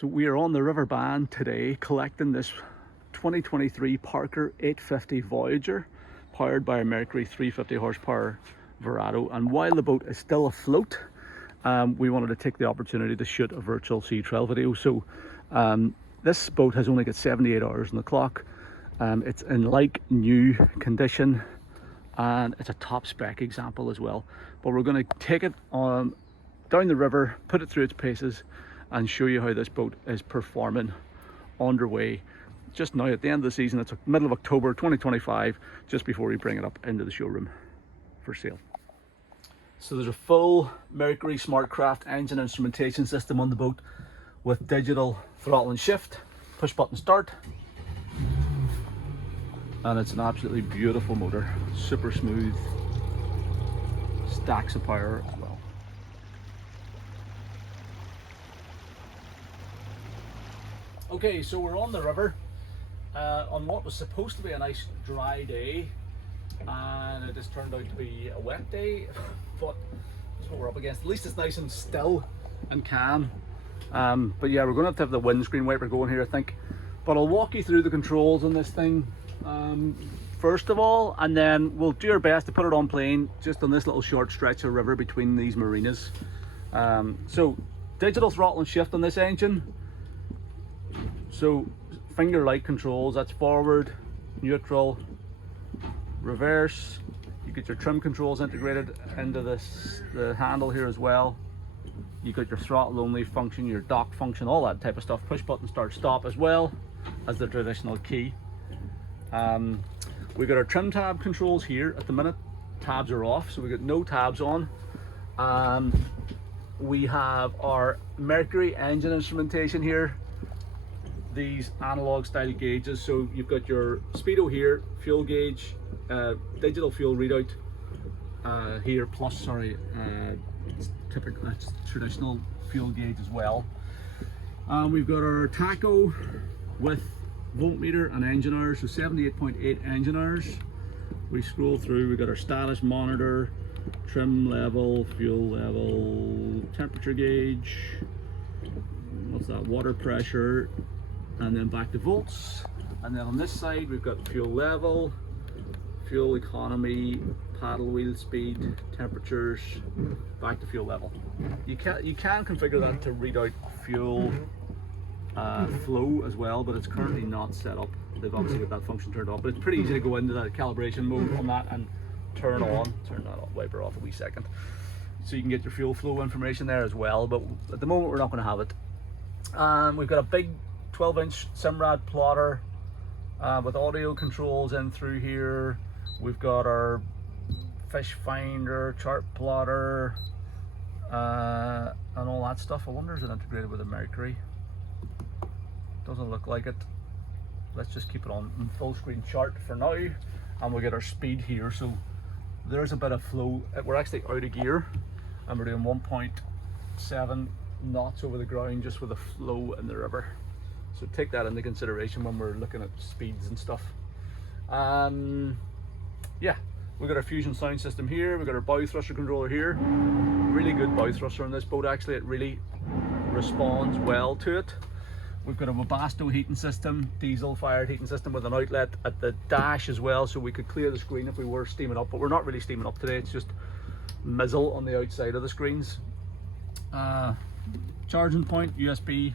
So we are on the river band today collecting this 2023 Parker 850 Voyager powered by a Mercury 350 horsepower Verado, and while the boat is still afloat, we wanted to take the opportunity to shoot a virtual sea trial video. So this boat has only got 78 hours on the clock. It's in like new condition and it's a top spec example as well, but we're going to take it on down the river, put it through its paces and show you how this boat is performing underway just now at the end of the season. It's middle of October 2025, just before we bring it up into the showroom for sale. So there's a full Mercury Smartcraft engine instrumentation system on the boat with digital throttle and shift, push button start, and it's an absolutely beautiful motor, super smooth, stacks of power as well. Okay, so we're on the river on what was supposed to be a nice dry day, and it has turned out to be a wet day, but that's what we're up against. At least it's nice and still and calm. But yeah, we're going to have the windscreen wiper going here, I think. But I'll walk you through the controls on this thing first of all, and then we'll do our best to put it on plane just on this little short stretch of river between these marinas. So digital throttle and shift on this engine. So finger light controls, that's forward, neutral, reverse. You get your trim controls integrated into the handle here as well. You got your throttle only function, your dock function, all that type of stuff. Push button start stop as well as the traditional key. We got our trim tab controls here. At the minute tabs are off, so we got no tabs on. We have our Mercury engine instrumentation here, these analog style gauges. So you've got your speedo here, fuel gauge, digital fuel readout here, plus sorry, it's typical, it's traditional fuel gauge as well. We've got our tacho with voltmeter and engine hours, so 78.8 engine hours. We scroll through, we've got our status monitor, trim level, fuel level, temperature gauge, what's that, water pressure, and then back to volts. And then on this side we've got fuel level, fuel economy, paddle wheel speed, temperatures, back to fuel level. You can configure that to read out fuel flow as well, but it's currently not set up. They've obviously got that function turned off, but it's pretty easy to go into that calibration mode on that and turn that on, wiper off a wee second, so you can get your fuel flow information there as well. But at the moment we're not going to have it. We've got a big 12-inch Simrad plotter with audio controls in through here. We've got our fish finder, chart plotter, and all that stuff. I wonder is it integrated with a Mercury? Doesn't look like it. Let's just keep it on full screen chart for now, and we'll get our speed here. So there's a bit of flow. We're actually out of gear and we're doing 1.7 knots over the ground just with the flow in the river. So take that into consideration when we're looking at speeds and stuff. Yeah, we've got our fusion sound system here. We've got our bow thruster controller here. Really good bow thruster on this boat, actually. It really responds well to it. We've got a Webasto heating system, diesel fired heating system with an outlet at the dash as well, so we could clear the screen if we were steaming up, but we're not really steaming up today. It's just mizzle on the outside of the screens. Charging point, USB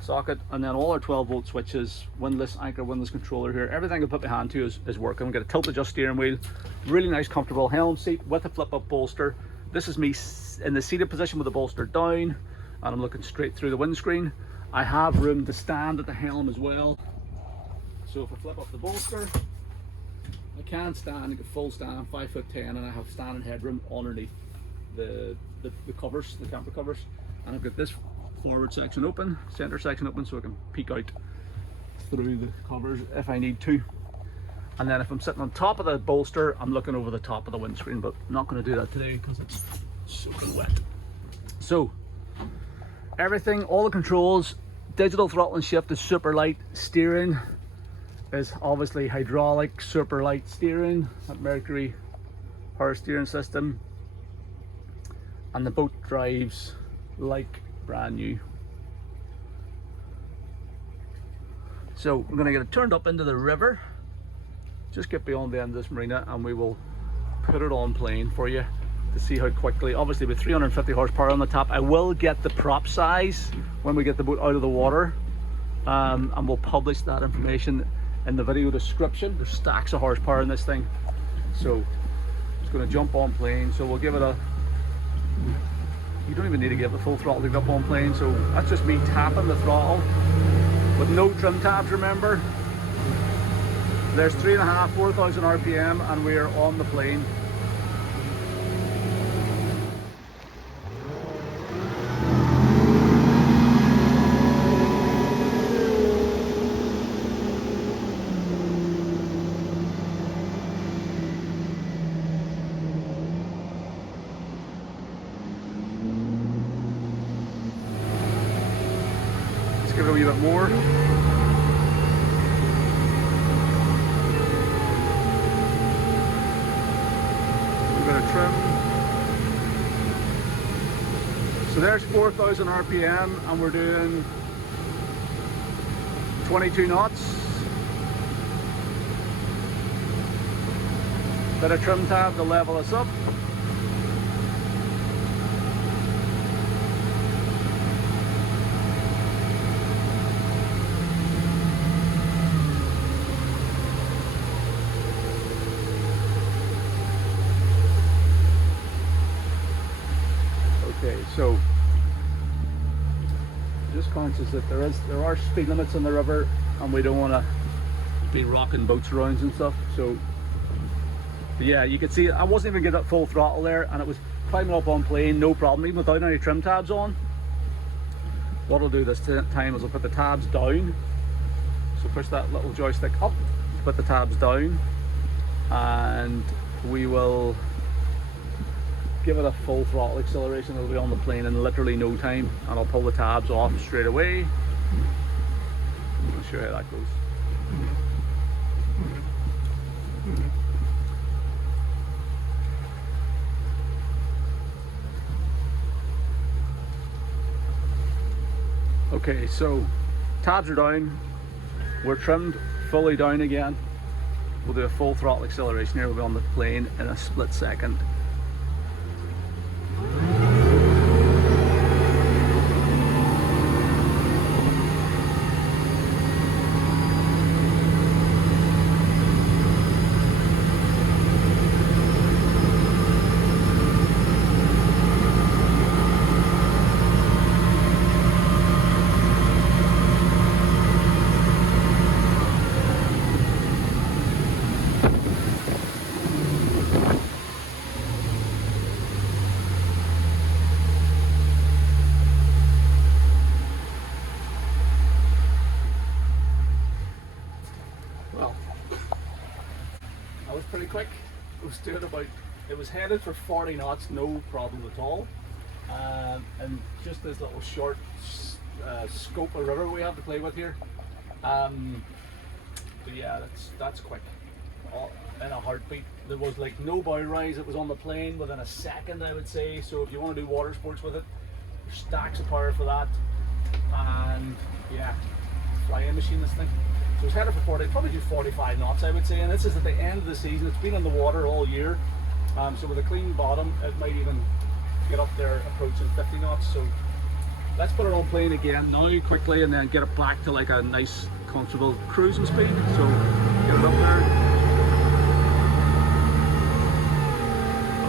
socket, and then all our 12-volt switches, windlass, anchor, windlass controller here. Everything I put my hand to is working. We've got a tilt adjust steering wheel, really nice comfortable helm seat with a flip up bolster. This is me in the seated position with the bolster down, and I'm looking straight through the windscreen. I have room to stand at the helm as well, so if I flip up the bolster I can stand, I get full stand. I'm 5'10", and I have standing headroom underneath the covers, the camper covers, and I've got this forward section open, center section open, so I can peek out through the covers if I need to. And then if I'm sitting on top of the bolster, I'm looking over the top of the windscreen, but I'm not going to do that today because it's soaking wet. So everything, all the controls, digital throttle and shift is super light, steering is obviously hydraulic, super light steering, that Mercury power steering system, and the boat drives like brand new. So we're going to get it turned up into the river, just get beyond the end of this marina, and we will put it on plane for you to see how quickly. Obviously with 350 horsepower on the top. I will get the prop size when we get the boat out of the water, and we'll publish that information in the video description. There's stacks of horsepower in this thing, so it's going to jump on plane. So we'll give it a, you don't even need to give the full throttle to get up on plane, so that's just me tapping the throttle with no trim tabs. Remember, there's 3.5, 4,000 RPM, and we're on the plane. Give it a wee bit more. We're going to trim. So there's 4,000 RPM, and we're doing 22 knots. Bit of trim tab to level us up. Okay, so just conscious that there are speed limits in the river, and we don't want to be rocking boats around and stuff. So yeah, you can see I wasn't even getting up full throttle there, and it was climbing up on plane, no problem, even without any trim tabs on. What I'll do this time is I'll put the tabs down. So push that little joystick up, put the tabs down, and we will give it a full throttle acceleration. It'll be on the plane in literally no time, and I'll pull the tabs off straight away. I'll show you how that goes. Okay, so tabs are down, we're trimmed fully down again. We'll do a full throttle acceleration here. We'll be on the plane in a split second. Pretty quick. It was doing about, it was headed for 40 knots, no problem at all, and just this little short scope of river we have to play with here. But yeah, that's quick. All in a heartbeat. There was like no bow rise. It was on the plane within a second, I would say. So if you want to do water sports with it, there's stacks of power for that. And yeah, flying machine, this thing. So it's headed for 40, probably do 45 knots, I would say, and this is at the end of the season. It's been in the water all year, so with a clean bottom, it might even get up there approaching 50 knots. So let's put it on plane again now quickly, and then get it back to like a nice, comfortable cruising speed. So get it up there.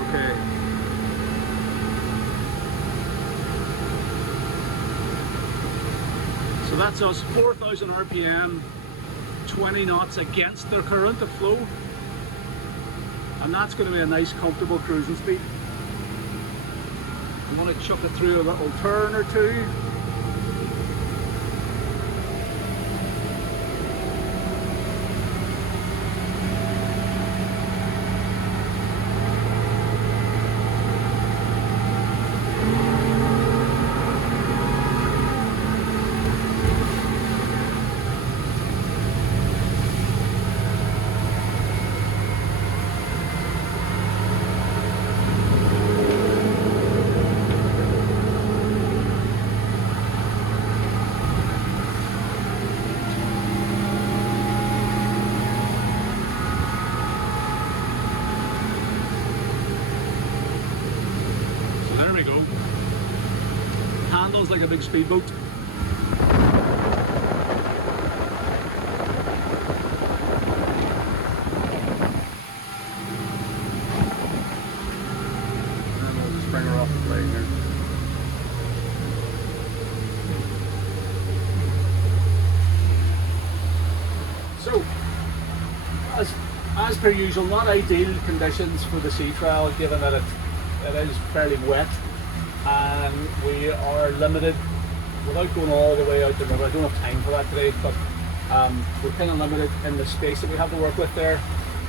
Okay. So that's us, 4,000 RPM. 20 knots against the current of flow, and that's going to be a nice comfortable cruising speed. You want to chuck it through a little turn or two. like a big speedboat. And we'll just bring her off the plane here. So, as per usual, not ideal conditions for the sea trial, given that it is fairly wet, and we are limited without going all the way out the river. I don't have time for that today, but we're kind of limited in the space that we have to work with there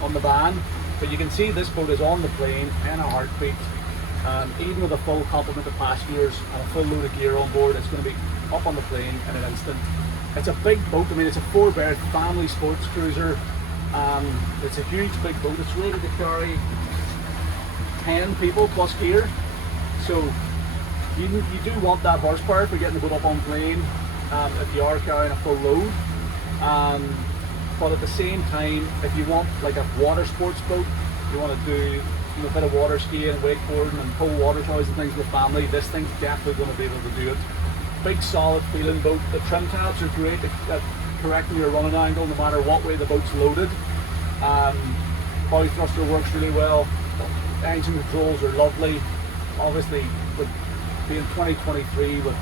on the van. But you can see this boat is on the plane in a heartbeat, even with a full complement of passengers and a full load of gear on board. It's going to be up on the plane in an instant. It's a big boat. I mean, it's a 4-berth family sports cruiser. It's a huge big boat. It's rated to carry 10 people plus gear. So you do want that horsepower for getting the boat up on plane if you are carrying a full load. But at the same time, if you want like a water sports boat, you want to do a bit of water skiing, wakeboarding and pull water toys and things with family, this thing's definitely going to be able to do it. Big solid feeling boat. The trim tabs are great at correcting your running angle no matter what way the boat's loaded. Bow thruster works really well. Engine controls are lovely. Obviously, with being 2023 with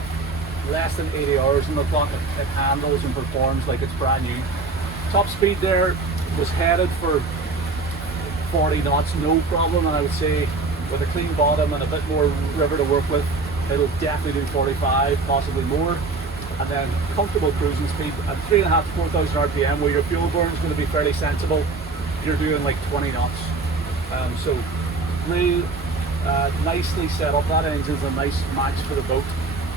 less than 80 hours on the clock, it handles and performs like it's brand new. Top speed there was headed for 40 knots, no problem, and I would say with a clean bottom and a bit more river to work with, it'll definitely do 45, possibly more. And then comfortable cruising speed at 3,500 to 4,000 RPM, where your fuel burn is going to be fairly sensible. You're doing like 20 knots. So real nicely set up. That engine's a nice match for the boat,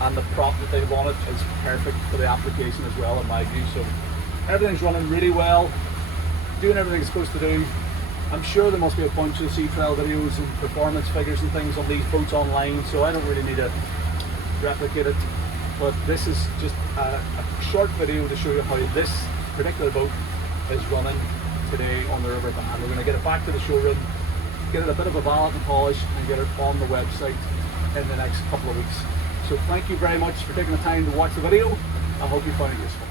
and the prop that they wanted is perfect for the application as well, in my view. So everything's running really well, doing everything it's supposed to do. I'm sure there must be a bunch of sea trial videos and performance figures and things on these boats online, so I don't really need to replicate it. But this is just a short video to show you how this particular boat is running today on the river van. We're going to get it back to the showroom, get it a bit of a valet and polish, and get it on the website in the next couple of weeks. So thank you very much for taking the time to watch the video. I hope you found it useful.